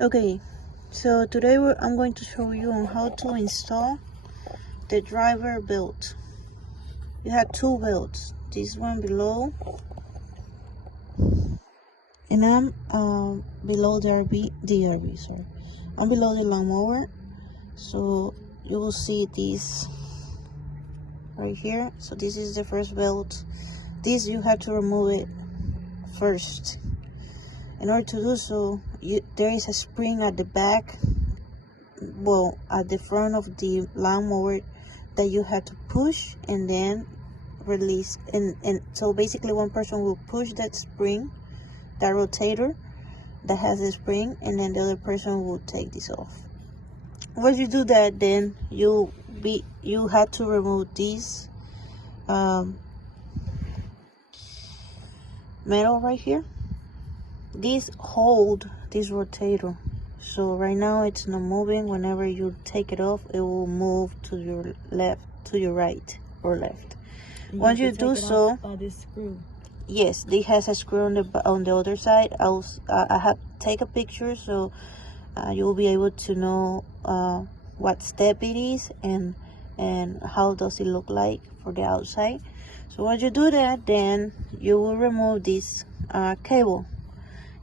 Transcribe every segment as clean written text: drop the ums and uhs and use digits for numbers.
Okay, so today I'm going to show you on how to install the driver belt. You have two belts, this one below, and I'm below the DRB, sorry. I'm below the lawnmower, so you will see this right here. So this is the first belt. This you have to remove it first. In order to do so, there is a spring at the back, well, at the front of the lawnmower, that you have to push and then release. And so basically one person will push that spring, that rotator that has a spring, and then the other person will take this off. Once you do that, then you have to remove this metal right here. This hold this rotator, so right now it's not moving. Whenever you take it off, it will move to your left, to your right or left. Once you do so, by this screw. Yes, this has a screw on the other side. I have take a picture, so you will be able to know what step it is and how does it look like for the outside. So once you do that, then you will remove this cable.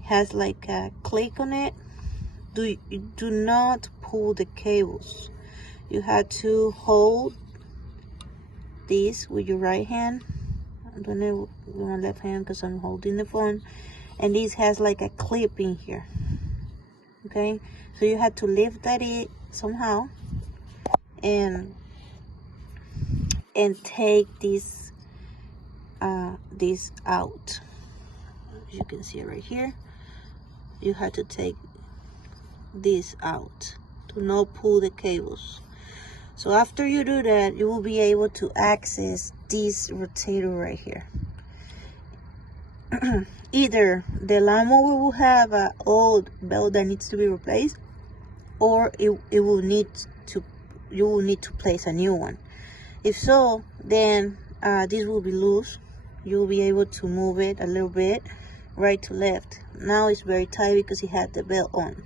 It has like a click on it. Do not pull the cables. You have to hold this with your right hand. I'm doing it with my left hand because I'm holding the phone, and this has like a clip in here. Okay, so you have to lift that somehow and take this out. As you can see right here, you have to take this out. Do not pull the cables. So after you do that, you will be able to access this rotator right here. Either the lawnmower will have an old belt that needs to be replaced, or you will need to place a new one. If so, then this will be loose. You will be able to move it a little bit right to left. Now it's very tight because it had the belt on.